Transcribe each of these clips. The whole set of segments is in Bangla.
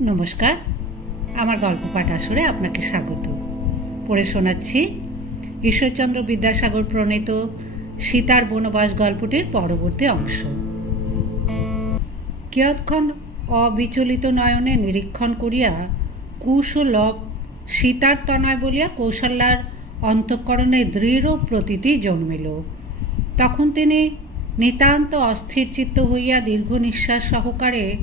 নমস্কার। আমার গল্প পাঠ আসরে আপনাকে স্বাগত। পড়ে শোনাচ্ছি ঈশ্বরচন্দ্র বিদ্যাসাগর প্রণীত সীতার বনবাস গল্পটির পরবর্তী অংশ। কিয়ৎক্ষণ অবিচলিত নয়নে নিরীক্ষণ করিয়া কুশ ও লব সীতার তনয় বলিয়া কৌশল্যার অন্তঃকরণে দৃঢ় প্রতীতি জন্মিল। তখন তিনি নিতান্ত অস্থির চিত্ত হইয়া দীর্ঘ নিঃশ্বাস সহকারে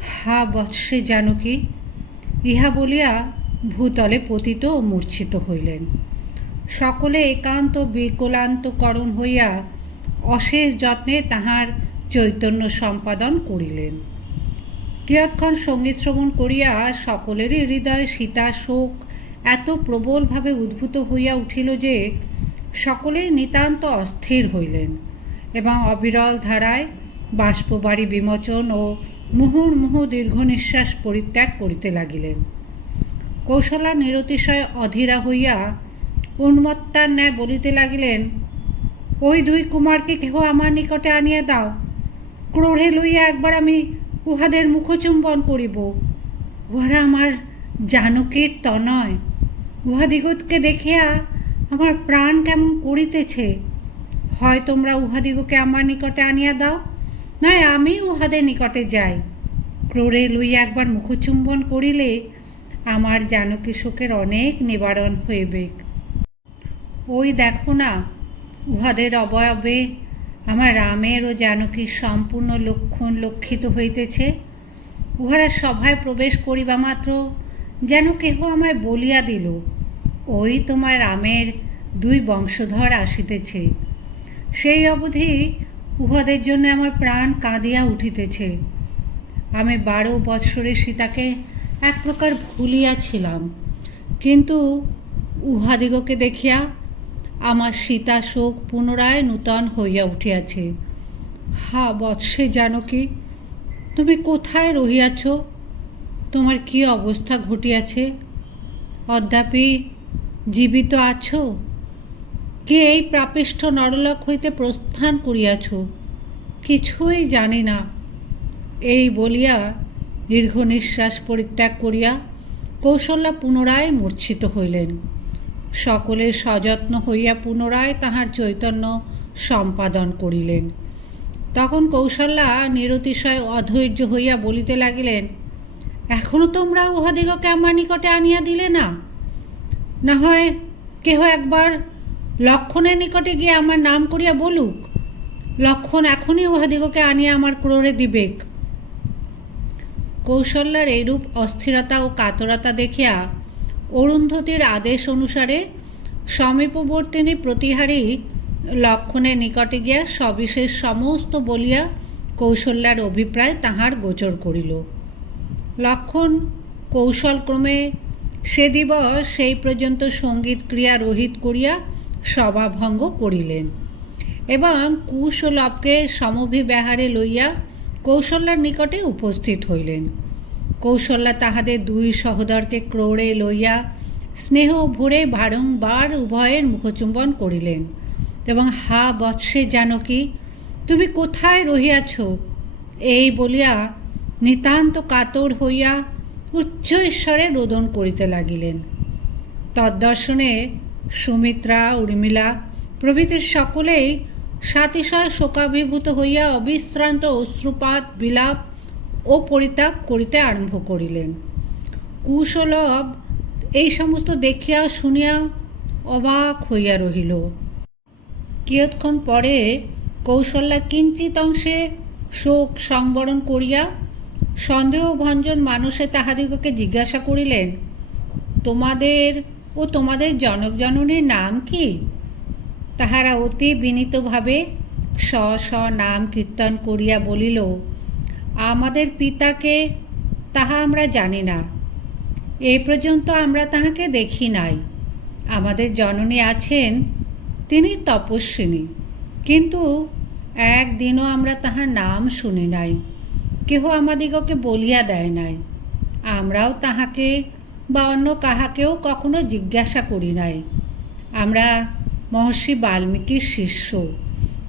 হা বৎসে জানকী ইহা বলিয়া ভূতলে পতিত ও মূর্ছিত হইলেন। সকলে একান্ত বিকলান্তকরণ হইয়া অশেষ যত্নে তাহার চৈতন্য সম্পাদন করিলেন। কিয়ৎক্ষণ সংগীত শ্রবণ করিয়া সকলেরই হৃদয়ে সীতা শোক এত প্রবলভাবে উদ্ভূত হইয়া উঠিল যে সকলেই নিতান্ত অস্থির হইলেন এবং অবিরল ধারায় বাষ্পবাড়ি বিমোচন ও মুহুর্মুহু দীর্ঘ নিঃশ্বাস পরিত্যাগ করিতে লাগিলেন। কৌশলা নিরতিশয় অধীরা হইয়া উন্মত্তার ন্যায় বলিতে লাগিলেন, ওই দুই কুমারকে কেহ আমার নিকটে আনিয়া দাও। ক্রোড়ে লইয়া একবার আমি উহাদের মুখচুম্বন করিব। উহারা আমার জানকীর তনয়। উহাদিগকে দেখিয়া আমার প্রাণ কেমন করিতেছে। হয় তোমরা উহাদিগকে আমার নিকটে আনিয়া দাও নয় আমি উহাদের নিকটে যাই। ক্রোড়ে লুই একবার মুখচুম্বন করিলে আমার জানকী শোকের অনেক নিবারণ হইবে। ওই দেখো না, উহাদের অবয়বে আমার রামের ও জানকীর সম্পূর্ণ লক্ষণ লক্ষিত হইতেছে। উহারা সভায় প্রবেশ করিবা মাত্র যেন কেহ আমায় বলিয়া দিল, ওই তোমার রামের দুই বংশধর আসিতেছে। সেই অবধি উহাদের জন্য আমার প্রাণ কাঁদিয়া উঠিতেছে। আমি বারো বৎসরের সীতাকে এক প্রকার ভুলিয়াছিলাম। কিন্তু উহাদিগকে দেখিয়া আমার সীতা শোক পুনরায় নূতন হইয়া উঠিয়াছে। হা বৎসে জানো কি তুমি কোথায় রহিয়াছ? তোমার কি অবস্থা ঘটিয়াছে? অদ্যাপি জীবিত আছো? কে এই প্রাপিষ্ঠ নরলক হইতে প্রস্থান করিয়াছ। কিছুই জানি না। এই বলিয়া দীর্ঘ নিঃশ্বাস পরিত্যাগ করিয়া কৌশল্যা পুনরায় মূর্ছিত হইলেন। সকলে সযত্ন হইয়া পুনরায় তাহার চৈতন্য সম্পাদন করিলেন। তখন কৌশল্যা নিরতিশয় অধৈর্য হইয়া বলিতে লাগিলেন এখনও তোমরা উহাদিগকে আমার নিকটে আনিয়া দিলে না? না হয় কেহ একবার লক্ষণের নিকটে গিয়ে আমার নাম করিয়া বলুক। লক্ষণ এখনই উহাদিগকে আনিয়া আমার ক্রোড়ে দিবেক। কৌশল্যার এইরূপ অস্থিরতা ও কাতরতা দেখিয়া অরুন্ধতির আদেশ অনুসারে সমীপবর্তিনী প্রতিহারী লক্ষণের নিকটে গিয়া সবিশেষ সমস্ত বলিয়া কৌশল্যার অভিপ্রায় তাহার গোচর করিল। লক্ষণ কৌশলক্রমে সে দিবস সেই পর্যন্ত সংগীত ক্রিয়া রহিত করিয়া সভাভঙ্গ করিলেন। এবং কুশ ও সমভিব্যাহারে লইয়া কৌশল্যার নিকটে উপস্থিত হইলেন। কৌশল্যা তাহাদের দুই সহোদরকে ক্রোড়ে লইয়া স্নেহ ভরে বারংবার উভয়ের মুখচুম্বন করিলেন। এবং, হা বৎসে জানকী, তুমি কোথায় রহিয়াছ? এই বলিয়া নিতান্ত কাতর হইয়া উচ্চ ঈশ্বরে রোদন করিতে লাগিলেন। তদ্দর্শনে সুমিত্রা, উর্মিলা প্রভৃতির সকলেই সাতিশয় শোকাভিভূত হইয়া অবিশ্রান্ত অশ্রুপাত, বিলাপ ও পরিতাপ করিতে আরম্ভ করিলেন। কুশলভ এই সমস্ত দেখিয়া শুনিয়া অবাক হইয়া রহিল। কিয়ৎক্ষণ পরে কৌশল্যা কিঞ্চিত অংশে শোক সংবরণ করিয়া সন্দেহভঞ্জন মানুষে তাহাদিগকে জিজ্ঞাসা করিলেন, তোমাদের ও তোমাদের জনক জননীর নাম কি? তাহারা অতি বিনীতভাবে স্ব স্ব নাম কীর্তন করিয়া বলিল, আমাদের পিতাকে তাহা আমরা জানি না। এ পর্যন্ত আমরা তাহাকে দেখি নাই। আমাদের জননী আছেন, তিনি তপস্বিনী। কিন্তু একদিনও আমরা তাহার নাম শুনি নাই। কেহ আমাদিগকে বলিয়া দেয় নাই। আমরাও তাহাকে বা অন্য কাহাকেও কখনো জিজ্ঞাসা করি নাই। আমরা মহর্ষি বাল্মীকির শিষ্য।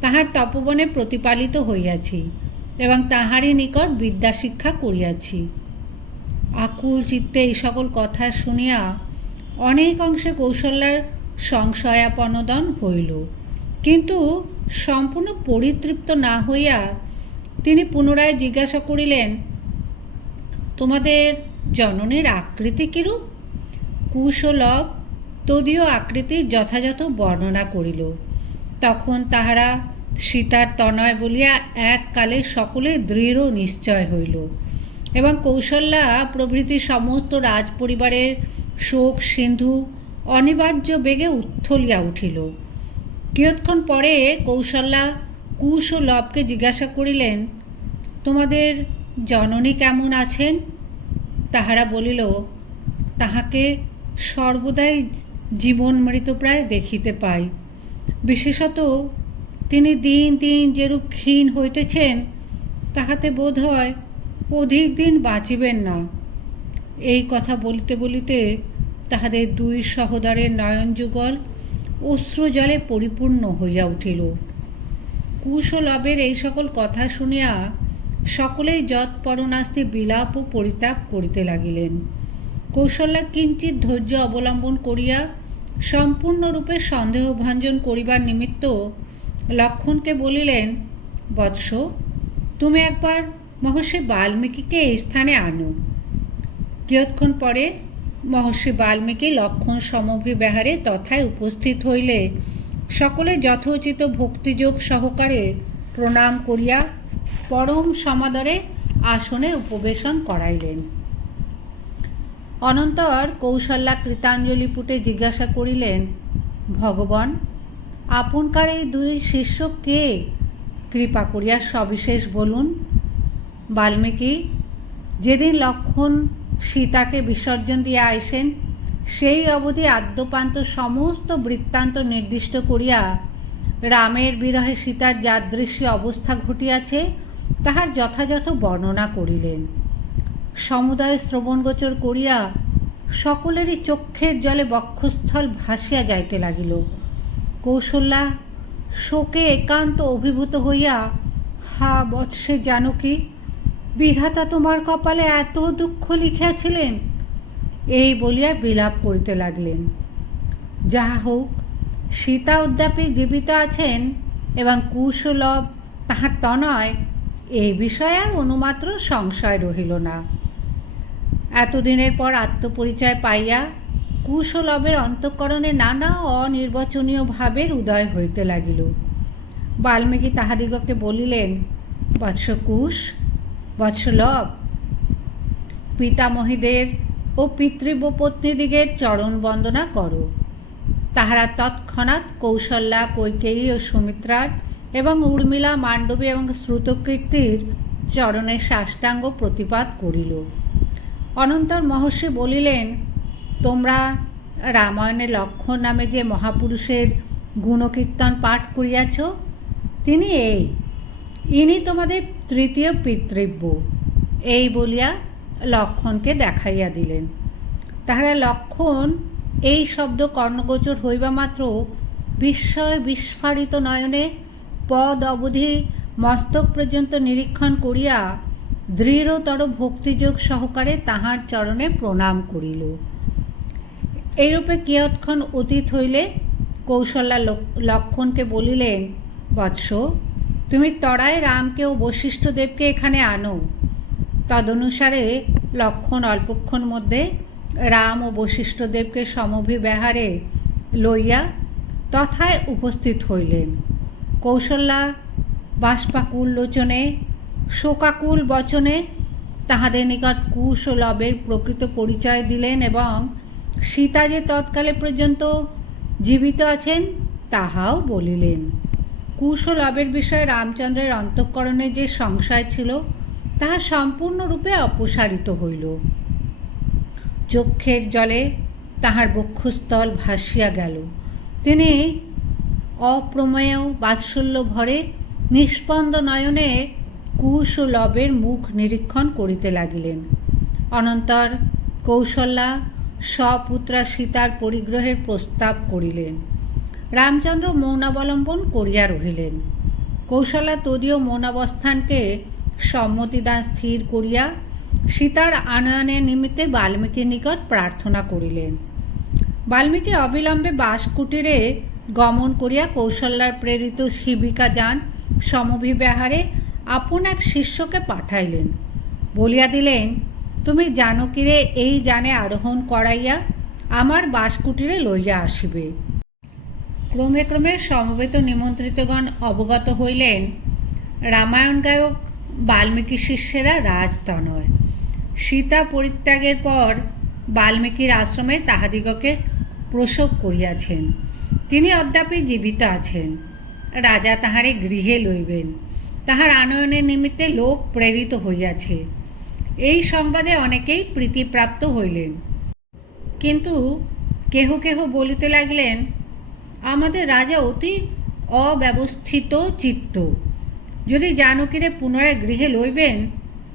তাহার তপবনে প্রতিপালিত হইয়াছি এবং তাহারই নিকট বিদ্যা শিক্ষা করিয়াছি। আকুল চিত্তে এই সকল কথা শুনিয়া অনেক অংশে কৌশল্যার সংশয়াপনদন হইল। কিন্তু সম্পূর্ণ পরিতৃপ্ত না হইয়া তিনি পুনরায় জিজ্ঞাসা করিলেন, তোমাদের জননীর আকৃতি কিরূপ? কুশ ও লব তদীয় আকৃতির যথাযথ বর্ণনা করিল। তখন তাহারা সীতার তনয় বলিয়া এককালে সকলে দৃঢ় নিশ্চয় হইল এবং কৌশল্যা প্রভৃতি সমস্ত রাজপরিবারের শোক, সিন্ধু, অনিবার্য বেগে উত্থলিয়া উঠিল। কিয়ৎক্ষণ পরে কৌশল্যা কুশ ও লবকে জিজ্ঞাসা করিলেন, তোমাদের জননী কেমন আছেন? তাহারা বলিল, তাহাকে সর্বদাই জীবন মৃতপ্রায় দেখিতে পাই। বিশেষত তিনি দিন দিন যেরূপ ক্ষীণ হইতেছেন, তাহাতে বোধ হয় অধিক দিন বাঁচিবেন না এই কথা বলিতে বলিতে তাহাদের দুই সহোদরের নয়নযুগল অশ্রুজলে পরিপূর্ণ হইয়া উঠিল। কুশ ও লবের এই সকল কথা শুনিয়া সকলেই যৎপরণাস্তে বিলাপ ও পরিতাপ করিতে লাগিলেন। কৌশল্যা কিঞ্চিত ধৈর্য অবলম্বন করিয়া সম্পূর্ণরূপে সন্দেহভাঞ্জন করিবার নিমিত্ত লক্ষণকে বলিলেন, বৎস, তুমি একবার মহর্ষি বাল্মীকিকে এই স্থানে আনো। কিয়ৎক্ষণ পরে মহর্ষি বাল্মীকি লক্ষণ সমভিব্যাহারে তথায় উপস্থিত হইলে সকলে যথোচিত ভক্তিযোগ সহকারে প্রণাম করিয়া পরম সমাদরে আসনে উপবেশন করাইলেন। অনন্তর কৌশল্যা কৃতাঞ্জলি পুটে জিজ্ঞাসা করিলেন, ভগবান আপনকার এই দুই শিষ্য কে? কৃপা করিয়া সবিশেষ বলুন। বাল্মীকি, যেদিন লক্ষণ সীতাকে বিসর্জন দিয়ে আইসেন, সেই অবধি আদ্যপান্ত সমস্ত বৃত্তান্ত নির্দিষ্ট করিয়া রামের বিরহে সীতার যাদৃশ্য অবস্থা ঘটিয়াছে তাহার যথাযথ বর্ণনা করিলেন। সমুদয় শ্রবণগোচর করিয়া সকলেরই চক্ষের জলে বক্ষস্থল ভাসিয়া যাইতে লাগিল। কৌশল্যা, শোকে একান্ত অভিভূত হইয়া, হা, বৎসে জানকী বিধাতা তোমার কপালে এত দুঃখ লিখিয়াছিলেন? এই বলিয়া বিলাপ করিতে লাগলেন। যাহা হোক, সীতা উদ্যাপী জীবিত আছেন এবং কুশলভ তাহার তনয় এই বিষয়ে আর অনুমাত্র সংশয় রহিল না। এতদিনের পর আত্মপরিচয় পাইয়া কুশলভের অন্তঃকরণে নানা অনির্বচনীয় ভাবের উদয় হইতে লাগিল। বাল্মীকি তাহাদিগকে বলিলেন বৎস কুশ বৎসলভ পিতামহীদের ও পিতৃব্যপত্নীদিগের চরণ বন্দনা করো। তাহারা তৎক্ষণাৎ কৌশল্যা, কৈকেয়ী ও সুমিত্রার এবং উর্মিলা মাণ্ডবী এবং শ্রুতকীর্তির চরণে সাষ্টাঙ্গ প্রতিপাত করিল। অনন্তর মহর্ষি বলিলেন, তোমরা রামায়ণে লক্ষণ নামে যে মহাপুরুষের গুণকীর্তন পাঠ করিয়াছ, তিনি এই, ইনি তোমাদের তৃতীয় পিতৃব্য। এই বলিয়া লক্ষণকে দেখাইয়া দিলেন। তাহারা লক্ষণ, এই শব্দ কর্ণগোচর হইবা মাত্র বিস্ময় বিস্ফারিত নয়নে পদ অবধি মস্তক পর্যন্ত নিরীক্ষণ করিয়া দৃঢ়তর ভক্তিযোগ সহকারে তাহার চরণে প্রণাম করিল। এইরূপে কিয়ৎক্ষণ অতীত হইলে কৌশল্যা লক্ষণকে বলিলেন, বৎস, তুমি তরায় রামকে ও বশিষ্ঠদেবকে এখানে আনো। তদনুসারে লক্ষণ অল্পক্ষণ মধ্যে রাম ও বশিষ্ঠদেবকে সমভিব্যাহারে লইয়া তথায় উপস্থিত হইলেন। কৌশল্যা, বাষ্পাকুল লোচনে, শোকাকুল বচনে তাহাদের নিকট কুশ ও লবের প্রকৃত পরিচয় দিলেন এবং সীতা যে তৎকালে পর্যন্ত জীবিত আছেন, তাহাও বলিলেন। কুশ ও লবের বিষয়ে রামচন্দ্রের অন্তঃকরণে যে সংশয় ছিল, তাহা সম্পূর্ণরূপে অপসারিত হইল। চক্ষের জলে তাহার বক্ষস্থল ভাসিয়া গেল। তিনি অপ্রমেয় বাৎসল্য ভরে নিষ্পন্দ নয়নে কুশ ও লবের মুখ নিরীক্ষণ করিতে লাগিলেন। অনন্তর কৌশল্যা স্বপুত্রা সীতার পরিগ্রহের প্রস্তাব করিলেন। রামচন্দ্র মৌনাবলম্বন করিয়া রহিলেন। কৌশল্যা তদীয় মৌনাবস্থানকে সম্মতিদান স্থির করিয়া সীতার আনয়নের নিমিত্তে বাল্মীকির নিকট প্রার্থনা করিলেন। বাল্মীকি অবিলম্বে বাসকুটিরে গমন করিয়া কৌশল্যার প্রেরিত শিবিকা যান সমভিব্যাহারে আপন এক শিষ্যকে পাঠাইলেন। বলিয়া দিলেন, তুমি জানকীরে এই যানে আরোহণ করাইয়া আমার বাসকুটিরে লইয়া আসিবে। ক্রমে ক্রমে সমবেত নিমন্ত্রিতগণ অবগত হইলেন, রামায়ণ গায়ক, বাল্মীকি শিষ্যেরা রাজতনয় সীতা পরিত্যাগের পর বাল্মীকির আশ্রমে তাহাদিগকে প্রসব করিয়াছেন। তিনি অদ্যাপি জীবিত আছেন। রাজা তাহারে গৃহে লইবেন। তাহার আনয়নের নিমিত্তে লোক প্রেরিত হইয়াছে। এই সংবাদে অনেকেই প্রীতিপ্রাপ্ত হইলেন। কিন্তু কেহ কেহ বলিতে লাগলেন, আমাদের রাজা অতি অব্যবস্থিত চিত্ত। যদি জানকীরে পুনরায় গৃহে লইবেন,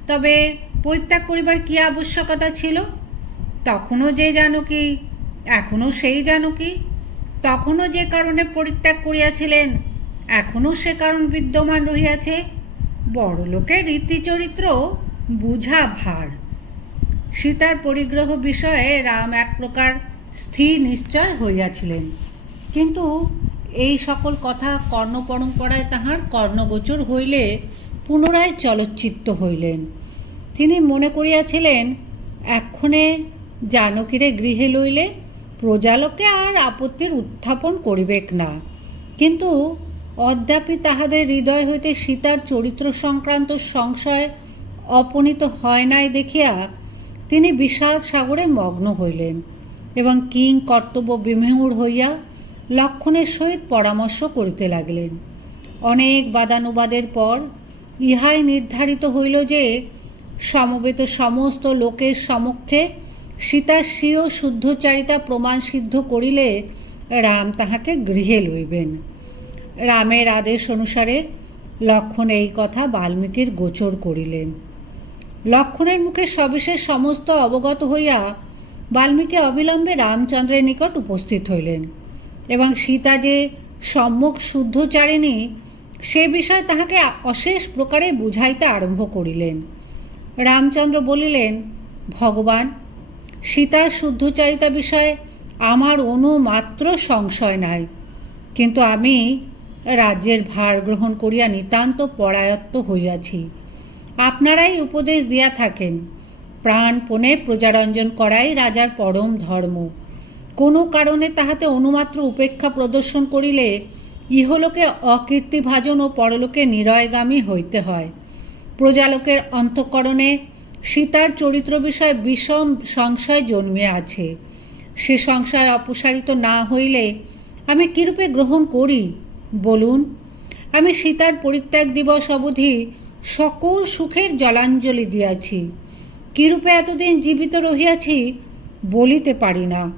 তবে পরিত্যাগ করিবার কী আবশ্যকতা ছিল? তখনও যে জানকী, এখনও সেই জানকী। তখনও যে কারণে পরিত্যাগ করিয়াছিলেন, এখনও সে কারণ বিদ্যমান রহিয়াছে। বড়লোকের রীতিচরিত্র বুঝা ভার। সীতার পরিগ্রহ বিষয়ে রাম এক প্রকার স্থির নিশ্চয় হইয়াছিলেন। কিন্তু এই সকল কথা কর্ণ পরম্পরায় তাহার কর্ণগোচর হইলে পুনরায় চলচ্চিত্ত হইলেন। তিনি মনে করিয়াছিলেন, এক্ষণে জানকীরে গৃহে লইলে প্রজালোকে আর আপত্তির উত্থাপন করিবেক না। কিন্তু অদ্যাপি তাহাদের হৃদয় হইতে সীতার চরিত্র সংক্রান্ত সংশয় অপনীত হয় নাই দেখিয়া তিনি বিষাদ সাগরে মগ্ন হইলেন এবং কিং কর্তব্য বিমূঢ় হইয়া লক্ষণের সহিত পরামর্শ করিতে লাগলেন। অনেক বাদানুবাদের পর ইহাই নির্ধারিত হইল যে সমবেত সমস্ত লোকের সমক্ষে সীতার স্বীয় শুদ্ধচারিতা প্রমাণ সিদ্ধ করিলে রাম তাহাকে গৃহে লইবেন। রামের আদেশ অনুসারে লক্ষণ এই কথা বাল্মীকির গোচর করিলেন। লক্ষণের মুখে সবিশেষ সমস্ত অবগত হইয়া বাল্মীকি অবিলম্বে রামচন্দ্রের নিকট উপস্থিত হইলেন এবং সীতা যে সম্মুখ শুদ্ধচারিণী, সে বিষয়ে তাহাকে অশেষ প্রকারে বুঝাইতে আরম্ভ করিলেন। রামচন্দ্র বলিলেন, ভগবান সীতার শুদ্ধচারিতা বিষয়ে আমার অনুমাত্র সংশয় নাই। কিন্তু আমি রাজ্যের ভার গ্রহণ করিয়া নিতান্ত পরায়ত্ত হইয়াছি। আপনারাই উপদেশ দিয়া থাকেন, প্রাণপণে প্রজারঞ্জন করাই রাজার পরম ধর্ম। কোনো কারণে তাহাতে অনুমাত্র উপেক্ষা প্রদর্শন করিলে ইহলোকে অকীর্তিভাজন ও পরলোকে নিরয়গামী হইতে হয়। প্রজালোকের অন্তঃকরণে সীতার চরিত্র বিষয়ে বিষম সংশয় জন্মে আছে। সে সংশয় অপসারিত না হইলে আমি কীরূপে গ্রহণ করি? বলুন, আমি সীতার পরিত্যাগ দিবস অবধি সকল সুখের জলাঞ্জলি দিয়াছি। কিরূপে এতদিন জীবিত রহিয়াছি বলিতে পারি না।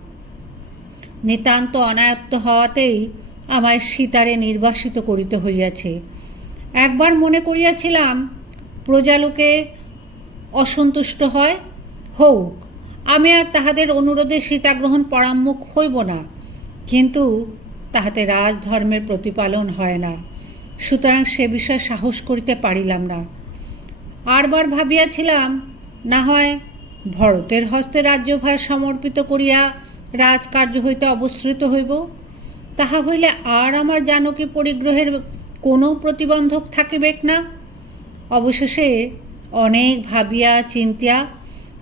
নিতান্ত অনায়ত্ত হওয়াতেই আমায় সীতারে নির্বাসিত করিতে হইয়াছে। একবার মনে করিয়াছিলাম, প্রজালোকে অসন্তুষ্ট হয়? হোক আমি আর তাহাদের অনুরোধে সীতাগ্রহণ পরাম্মুখ হইব না। কিন্তু তাহাতে রাজধর্মের প্রতিপালন হয় না। সুতরাং সে বিষয়ে সাহস করিতে পারিলাম না। আরবার ভাবিয়াছিলাম, না হয় ভরতের হস্তে রাজ্যভার সমর্পিত করিয়া রাজকার্য হইতে অবসৃত হইব। তাহা হইলে আর আমার জানকী পরিগ্রহের কোনো প্রতিবন্ধক থাকিবেক না? অবশেষে অনেক ভাবিয়া চিন্তিয়া,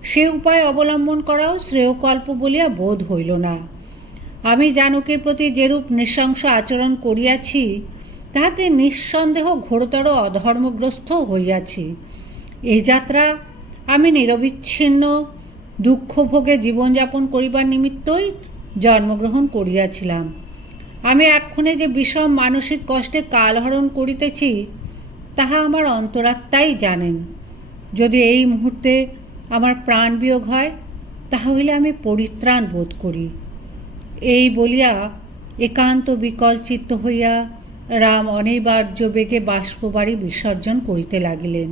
সে উপায় অবলম্বন করাও শ্রেয়কল্প বলিয়া বোধ হইল না। আমি জানকীর প্রতি যেরূপ নৃশংস আচরণ করিয়াছি, তাহাতে নিঃসন্দেহ ঘোরতর অধর্মগ্রস্ত হইয়াছি। এই যাত্রা আমি নিরবিচ্ছিন্ন, দুঃখভোগে জীবনযাপন করিবার নিমিত্তই জন্মগ্রহণ করিয়াছিলাম। আমি এক্ষণে যে বিষম মানসিক কষ্টে কালহরণ করিতেছি, তাহা আমার অন্তরাত্মাই জানেন। যদি এই মুহূর্তে আমার প্রাণ বিয়োগ হয় তাহা হইলে আমি পরিত্রাণ বোধ করি। এই বলিয়া একান্ত বিকল চিত্ত হইয়া রাম অনিবার্য বেগে বাষ্পবাড়ি বিসর্জন করিতে লাগিলেন।